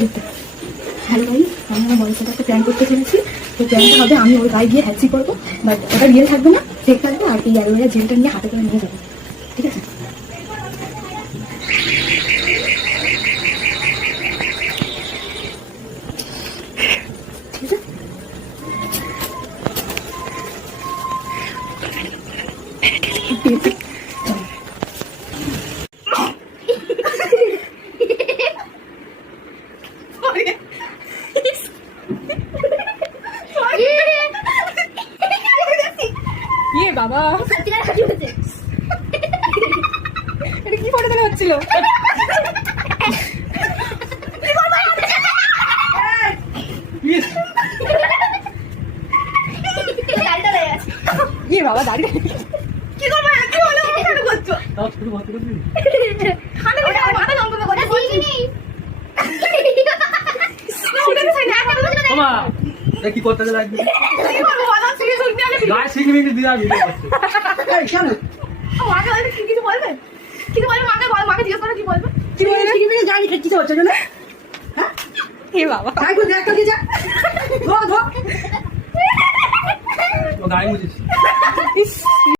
Hello ভাই, আমি আমার বড় সাথে একটা প্ল্যান করতে চলেছি। তো প্ল্যানটা হবে আমি ওর গায়ে গিয়ে হ্যাচি করবো, বাট ওটা রিয়েল থাকবে না, ফেক থাকবে। আর এই অ্যালোভেরা জেলটা নিয়ে হাতে করে নিয়ে যাবো, ঠিক আছে? ঠিক আছে। ইয়ে বাবা, এটা কি ফটো তোলা হচ্ছিল? ইয়ে বাবা, দাঁড়িয়ে কি করবো? কি হলো? কেন করছো? কি করতে লাগবে গায়ে শিখে মিখে দিয়ে ভিডিও করছে কেন মাকে বলবে কিছু বলবে? কিছু বলবে? মাকে জিজ্ঞেস করে কি বলবে? কি বলবে? শিখে মিখে জানি কিছু হচ্ছে না। হ্যাঁ এ বাবা, তাই করে দেখ যা ধো ধো ও গায়ে মুছেছি।